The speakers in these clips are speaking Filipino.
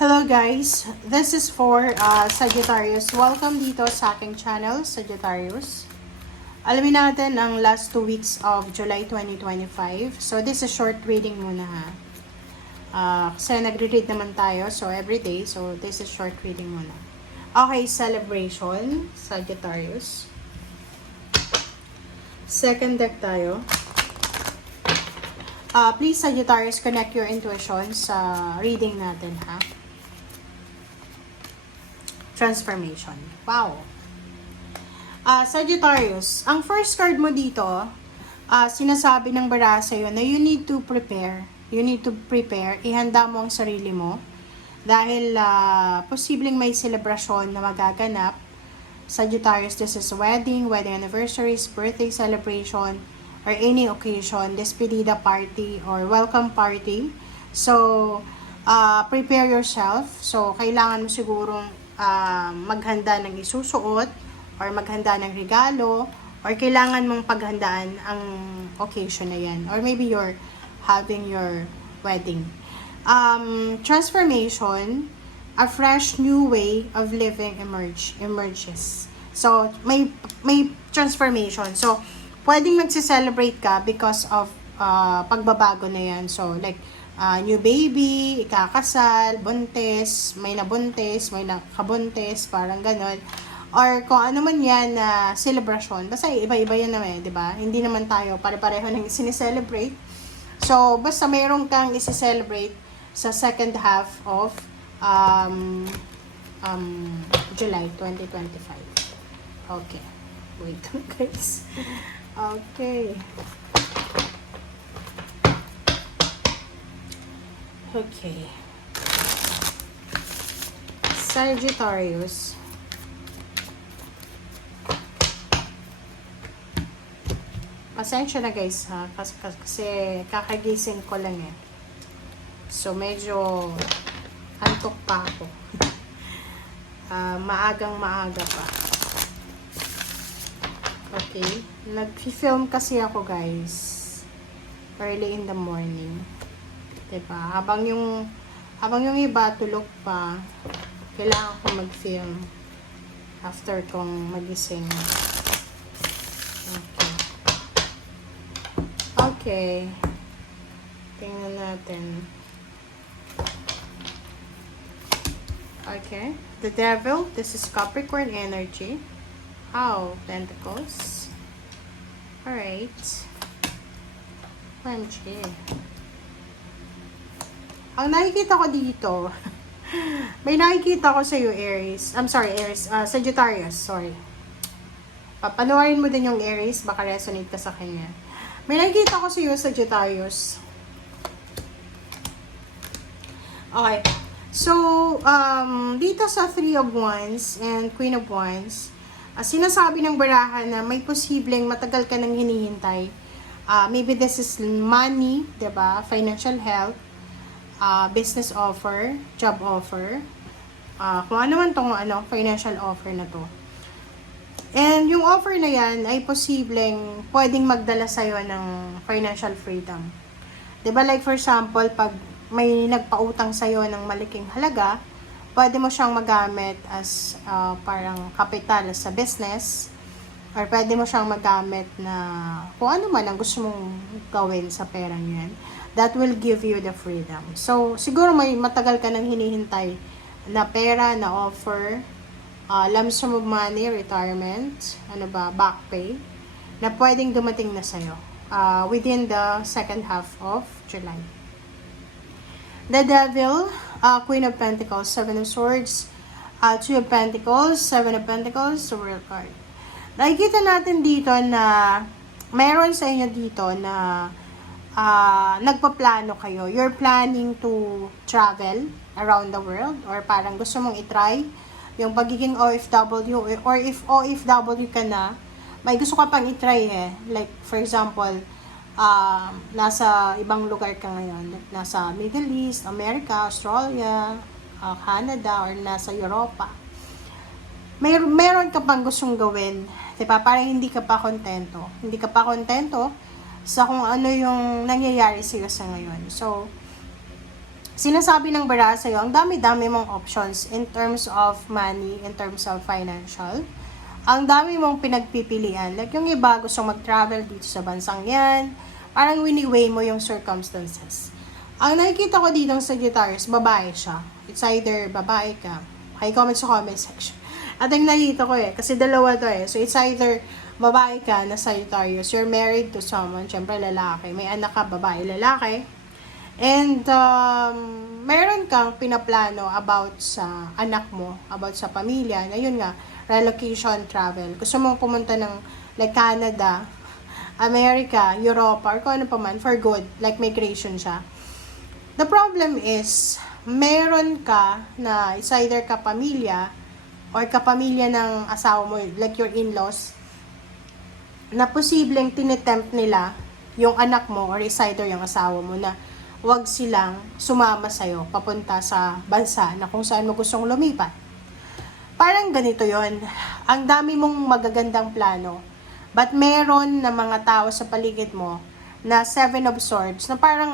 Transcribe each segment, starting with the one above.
Hello guys, this is for Sagittarius. Welcome dito sa aking channel, Sagittarius. Alamin natin ang last 2 weeks of July 2025. So this is short reading muna ha. Kasi nagre-read naman tayo, so everyday. So this is short reading muna. Okay, celebration, Sagittarius. Second deck tayo. Please Sagittarius, connect your intuition sa reading natin ha. Transformation. Wow. Sagittarius, ang first card mo dito, sinasabi ng baraha sa'yo na you need to prepare. You need to prepare. Ihanda mo ang sarili mo. Dahil posibleng may selebrasyon na magaganap. Sagittarius, this is wedding anniversaries, birthday celebration, or any occasion, despedida party, or welcome party. So, prepare yourself. So, kailangan mo sigurong maghanda ng isusuot or maghanda ng regalo or kailangan mong paghandaan ang occasion na yan or maybe you're having your wedding. Transformation, a fresh new way of living emerges. So may transformation. So pwedeng magse-celebrate ka because of pagbabago na yan. So like new baby, ikakasal, buntis, may nabuntis, may nakabuntis, parang ganon. Or kung ano man yan na celebration. Basta iba-iba yan naman, di ba? Hindi naman tayo pare-pareho nang sineselebrate. So, basta mayroon kang isi-celebrate sa second half of July 2025. Okay. Wait, guys. Okay. Okay. Sagittarius. Pasensya na guys ha. Kasi kakagising ko lang eh. So medyo antok pa ako. Maagang maaga pa. Okay. Nag-film kasi ako guys. Early in the morning. Diba? Habang yung iba tulog pa, kailangan ko mag-film after kong magising. Okay. Okay. Tingnan natin. Okay. The Devil. This is Capricorn energy. Oh, Pentacles. Alright. OMG. Ang nakikita ko dito, may nakikita ko sa iyo, Aries. I'm sorry, Aries. Sagittarius, sorry. Papanoorin mo din yung Aries, baka resonate ka sa kanya. May nakikita ko sa iyo, Sagittarius. Okay. So, dito sa Three of Wands and Queen of Wands, sinasabi ng baraha na may posibleng matagal ka nang hinihintay. Maybe this is money, diba? Financial health. Business offer, job offer, kung ano man tong financial offer na to. And yung offer na yan ay posibleng pwedeng magdala sa'yo ng financial freedom. Diba like for example, pag may nagpautang sa'yo ng malaking halaga, pwede mo siyang magamit as parang kapital sa business, or pwede mo siyang magamit na kung ano man ang gusto mong gawin sa perang yan. That will give you the freedom. So, siguro may matagal ka nang hinihintay na pera, na offer, lump sum of money, retirement, back pay, na pwedeng dumating na sa'yo within the second half of July. The Devil, Queen of Pentacles, Seven of Swords, Two of Pentacles, Seven of Pentacles, the World card. Nakikita natin dito na mayroon sa inyo dito na nagpaplano kayo. You're planning to travel around the world or parang gusto mong itry yung pagiging OFW or if OFW ka na, may gusto ka pang itry eh. Like, for example, nasa ibang lugar ka ngayon. Nasa Middle East, America, Australia, Canada, or nasa Europa. Meron ka pang gustong gawin. Diba? Parang hindi ka pa kontento. Hindi ka pa kontento sa kung ano yung nangyayari sa'yo sa ngayon. So, Sinasabi ng baraha sa'yo, ang dami-dami mong options in terms of money, in terms of financial. Ang dami mong pinagpipilian. Like yung iba, gusto mag-travel dito sa bansang yan. Parang wini-weigh mo yung circumstances. Ang nakikita ko dito sa Sagittarius, babae siya. It's either babae ka. Comment sa comment section. At ang nakikita ko kasi dalawa to So it's either babae ka na Sagittarius, you're married to someone, syempre lalaki. May anak ka, babae, lalaki. And meron kang pinaplano about sa anak mo, about sa pamilya, na yun nga, relocation travel. Gusto mong pumunta ng like Canada, America, Europa, or kung ano pa man, for good, like migration siya. The problem is, meron ka na it's either kapamilya or kapamilya ng asawa mo, like your in-laws, na posibleng tinetempt nila yung anak mo or it's either yung asawa mo na wag silang sumama sa'yo papunta sa bansa na kung saan mo gustong lumipat. Parang ganito yon. Ang dami mong magagandang plano, but meron na mga tao sa paligid mo na 7 of Swords na parang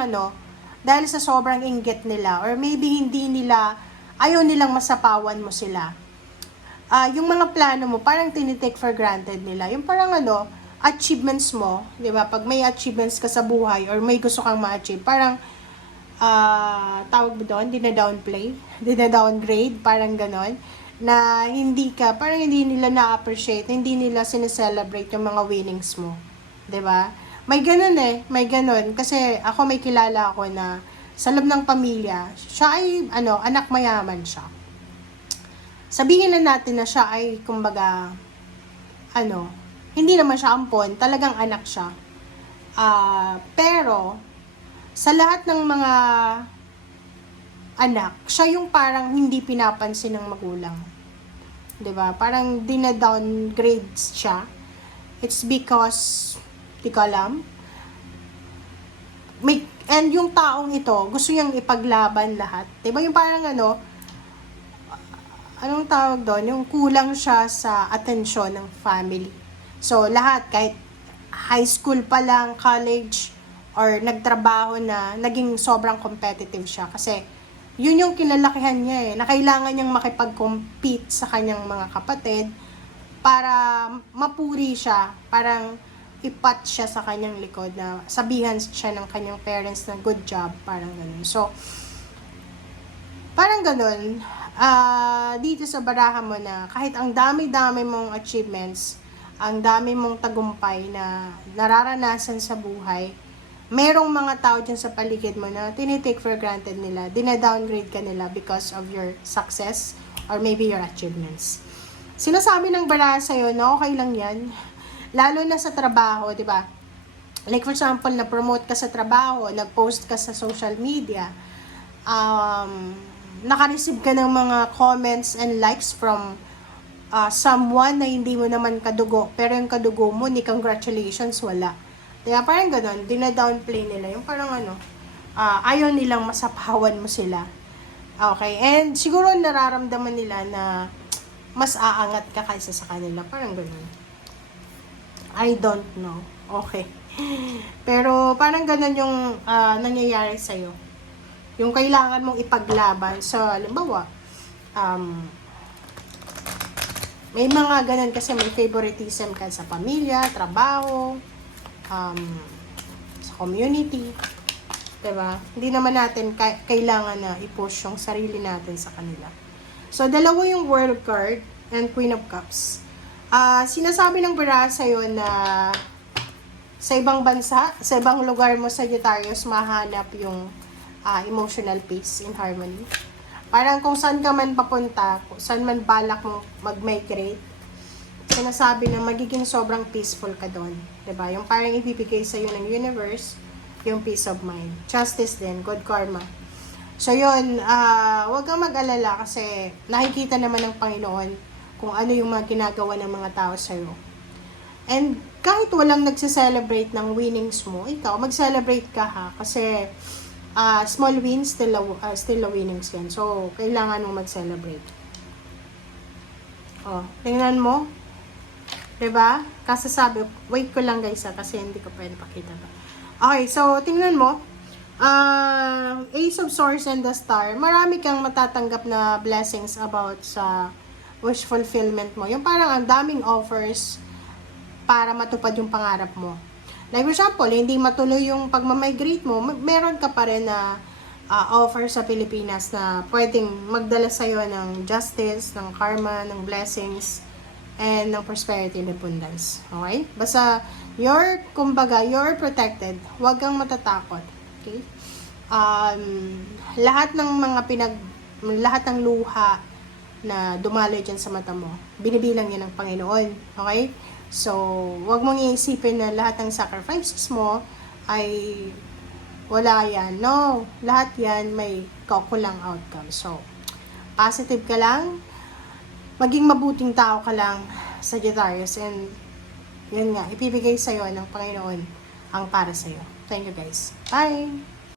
dahil sa sobrang inggit nila or maybe ayaw nilang masapawan mo sila. Yung mga plano mo parang tinitake for granted nila. Yung parang achievements mo, di ba? Pag may achievements ka sa buhay or may gusto kang ma-achieve, parang tawag mo doon, dina-downplay, dina-downgrade, parang ganon, na parang hindi nila na-appreciate, hindi nila sineselebrate yung mga winnings mo. 'Di ba? May ganon may ganon. Kasi ako may kilala ako na sa loob ng pamilya, siya ay, anak mayaman siya. Sabihin na natin na siya ay, kumbaga, hindi naman siya ampon, talagang anak siya. Pero, sa lahat ng mga anak, siya yung parang hindi pinapansin ng magulang. 'Di ba? Parang dina-downgrade siya. It's because, di ko alam. And yung taong ito, gusto niyang ipaglaban lahat. 'Di ba? Yung parang anong tawag doon? Yung kulang siya sa atensyon ng family. So, lahat, kahit high school pa lang, college, or nagtrabaho na, naging sobrang competitive siya. Kasi, yun yung kinalakihan niya na kailangan niyang makipag-compete sa kanyang mga kapatid para mapuri siya, parang ipat siya sa kanyang likod na sabihan siya ng kanyang parents na good job, parang ganun. So, parang ganun, dito sa baraha mo na kahit ang dami-dami mong achievements, ang dami mong tagumpay na nararanasan sa buhay, merong mga tao dyan sa paligid mo na tinitake for granted nila, dina-downgrade ka nila because of your success or maybe your achievements. Sinasabi ng baraha sa'yo na okay lang yan, lalo na sa trabaho, di ba? Like for example, na-promote ka sa trabaho, nag-post ka sa social media, naka-receive ka ng mga comments and likes from someone na hindi mo naman kadugo, pero yung kadugo mo, ni congratulations, wala. Kaya parang gano'n, dina-downplay nila. Yung parang ayaw nilang masapawan mo sila. Okay, and siguro nararamdaman nila na mas aangat ka kaysa sa kanila. Parang gano'n. I don't know. Okay. Pero parang gano'n yung nangyayari sa'yo. Yung kailangan mong ipaglaban sa, halimbawa, may mga ganun kasi may favoritism ka sa pamilya, trabaho, sa community, diba? Hindi naman natin kailangan na i-push yung sarili natin sa kanila. So, dalawa yung World card and Queen of Cups. Sinasabi ng baraha sa'yo na sa ibang bansa, sa ibang lugar mo, Sagittarius, mahanap yung emotional peace and harmony. Parang kung saan ka man papunta, kung saan man balak mo mag-migrate, sinasabi na magiging sobrang peaceful ka doon. Diba? Yung parang ibibigay sa'yo ng universe, yung peace of mind. Justice din, good karma. So yun, huwag kang mag-alala kasi nakikita naman ng Panginoon kung ano yung mga ginagawa ng mga tao sa'yo. And kahit walang nagse-celebrate ng winnings mo, ikaw, mag-celebrate ka ha. Kasi small wins, still a winnings yan. So, kailangan mong mag-celebrate. Tingnan mo. Diba? Kasi sabi, wait ko lang guys kasi hindi ko pwede pakita ba. Okay, so tingnan mo. Ace of Swords and the Star, marami kang matatanggap na blessings about sa wish fulfillment mo. Yung parang ang daming offers para matupad yung pangarap mo. Like for example, hindi matuloy yung pagmamigrate mo, meron ka pa rin na offer sa Pilipinas na pwedeng magdala sa'yo ng justice, ng karma, ng blessings, and ng prosperity and abundance. Okay? Basta, you're protected. Huwag kang matatakot. Okay? Lahat ng lahat ng luha na dumaloy dyan sa mata mo, binibilang yan ng Panginoon. Okay? So, huwag mong iisipin na lahat ng sacrifices mo ay wala yan. No, lahat yan may kaukulang outcome. So, positive ka lang, maging mabuting tao ka lang, Sagittarius, and yun nga, ipibigay sa'yo ng Panginoon ang para sa'yo. Thank you guys. Bye!